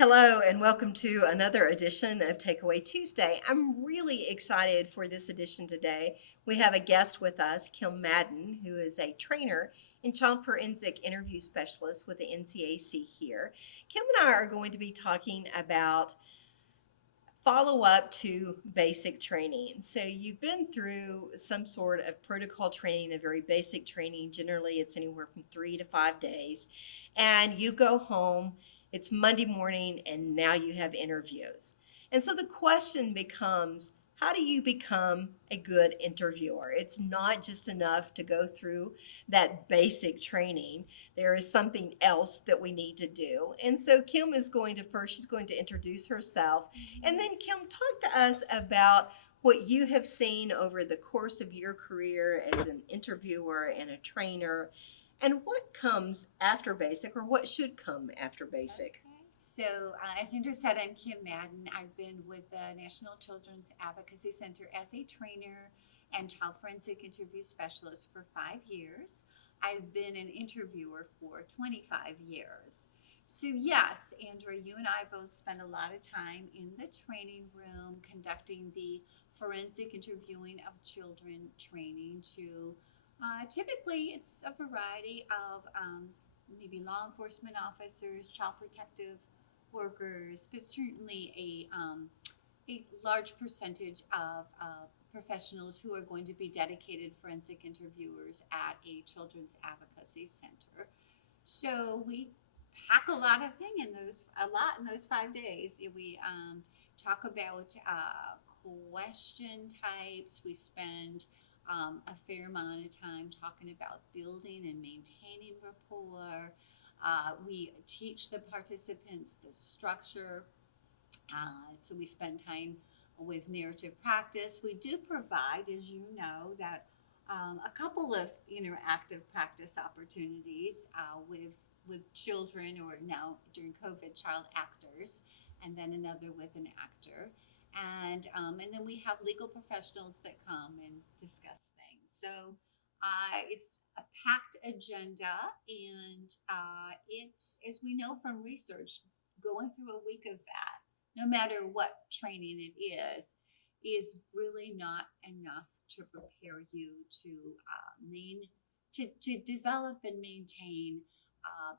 Hello, and welcome to another edition of Takeaway Tuesday. I'm really excited for this edition today. We have a guest with us, Kim Madden, who is a trainer and child forensic interview specialist with the NCAC here. Kim and I are going to be talking about follow up to basic training. So, you've been through some sort of protocol training, a very basic training. Generally, it's anywhere from 3 to 5 days. And you go home, it's Monday morning, and now you have interviews. And so the question becomes, how do you become a good interviewer? It's not just enough to go through that basic training. There is something else that we need to do. And so Kim is going to first, she's going to introduce herself. And then, Kim, talk to us about what you have seen over the course of your career as an interviewer and a trainer, and what comes after basic, or what should come after basic. As Andrew said, I'm Kim Madden. I've been with the National Children's Advocacy Center as a trainer and child forensic interview specialist for 5 years. I've been an interviewer for 25 years. So yes, Andrea, you and I both spend a lot of time in the training room conducting the forensic interviewing of children training to typically it's a variety of maybe law enforcement officers, child protective workers, but certainly a large percentage of professionals who are going to be dedicated forensic interviewers at a children's advocacy center. So we pack a lot in those 5 days. We talk about question types. We spend a fair amount of time talking about building and maintaining rapport. We teach the participants the structure. So we spend time with narrative practice. We do provide, as you know, that a couple of interactive practice opportunities with children, or now during COVID, child actors, and then another with an actor. And then we have legal professionals that come and discuss things. So it's a packed agenda, and it, as we know from research, going through a week of that, no matter what training it is really not enough to prepare you to develop and maintain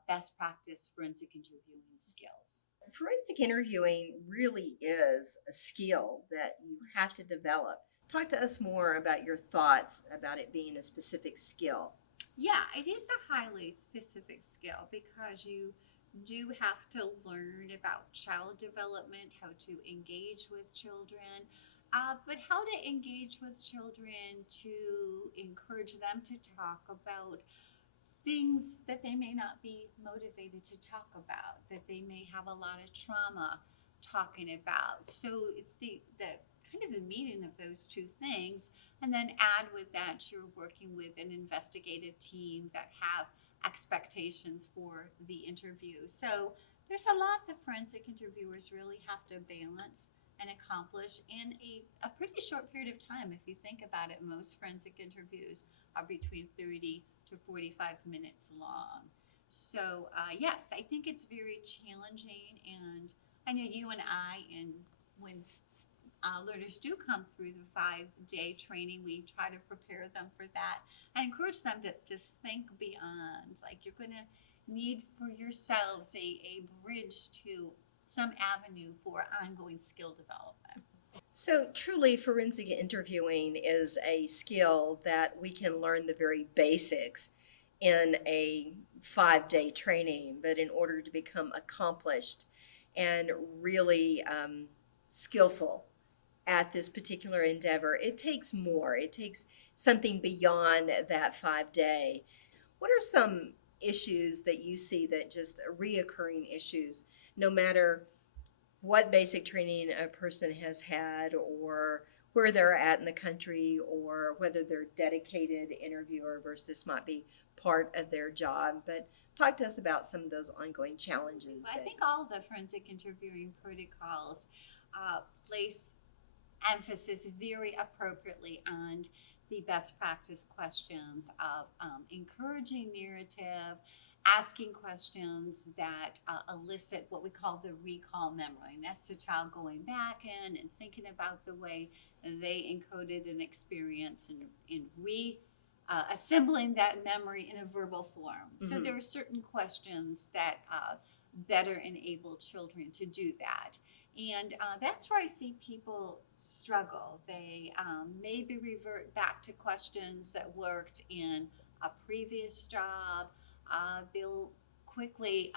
best practice forensic interviewing skills. Forensic interviewing really is a skill that you have to develop. Talk to us more about your thoughts about it being a specific skill. Yeah, it is a highly specific skill because you do have to learn about child development, how to engage with children, but how to engage with children to encourage them to talk about things that they may not be motivated to talk about, that they may have a lot of trauma talking about. So it's the kind of the meeting of those two things, and then add with that you're working with an investigative team that have expectations for the interview. So there's a lot that forensic interviewers really have to balance and accomplish in a pretty short period of time. If you think about it, most forensic interviews are between 30 to 45 minutes long. So yes, I think it's very challenging, and I know you and I, and when learners do come through the 5-day training, we try to prepare them for that. I encourage them to think beyond, like you're going to need for yourselves a bridge to some avenue for ongoing skill development. So, truly, forensic interviewing is a skill that we can learn the very basics in a 5-day training, but in order to become accomplished and really skillful at this particular endeavor, it takes more. It takes something beyond that 5-day. What are some issues that you see that just reoccurring issues, no matter what basic training a person has had, or where they're at in the country, or whether they're dedicated interviewer versus might be part of their job? But talk to us about some of those ongoing challenges. I think all the forensic interviewing protocols place emphasis very appropriately on the best practice questions of encouraging narrative asking questions that elicit what we call the recall memory. And that's the child going back in and thinking about the way they encoded an experience and assembling that memory in a verbal form. So there are certain questions that better enable children to do that. And that's where I see people struggle. They maybe revert back to questions that worked in a previous job. They'll quickly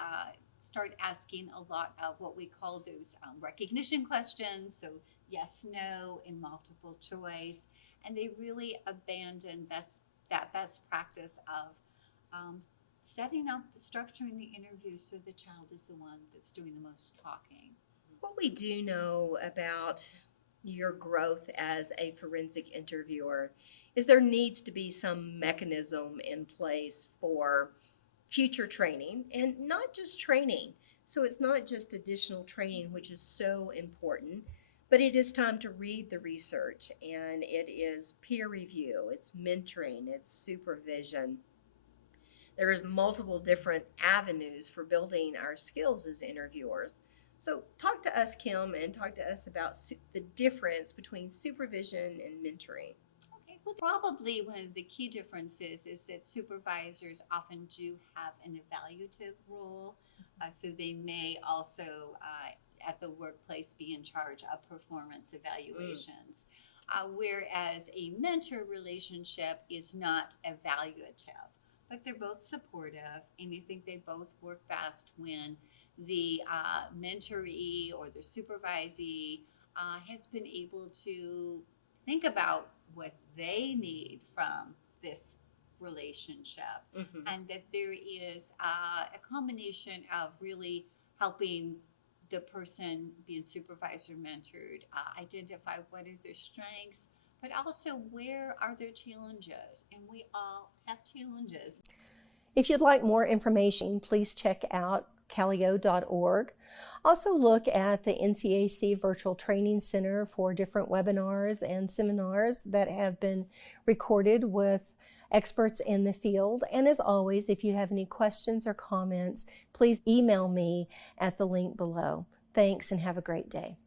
start asking a lot of what we call those recognition questions, so yes, no, and multiple choice, and they really abandon that best practice of setting up, structuring the interview so the child is the one that's doing the most talking. What we do know about your growth as a forensic interviewer is there needs to be some mechanism in place for future training, and not just training. So it's not just additional training, which is so important, but it is time to read the research, and it is peer review, it's mentoring, it's supervision. There is multiple different avenues for building our skills as interviewers. So talk to us, Kim, and talk to us about the difference between supervision and mentoring. Okay, well, probably one of the key differences is that supervisors often do have an evaluative role, so they may also at the workplace be in charge of performance evaluations. Whereas a mentor relationship is not evaluative, but they're both supportive, and I think they both work best when the mentoree or the supervisee has been able to think about what they need from this relationship, and that there is a combination of really helping the person being supervised or mentored identify what are their strengths, but also where are their challenges, and we all have challenges. If you'd like more information, please check out calio.org. Also look at the NCAC Virtual Training Center for different webinars and seminars that have been recorded with experts in the field. And as always, if you have any questions or comments, please email me at the link below. Thanks and have a great day.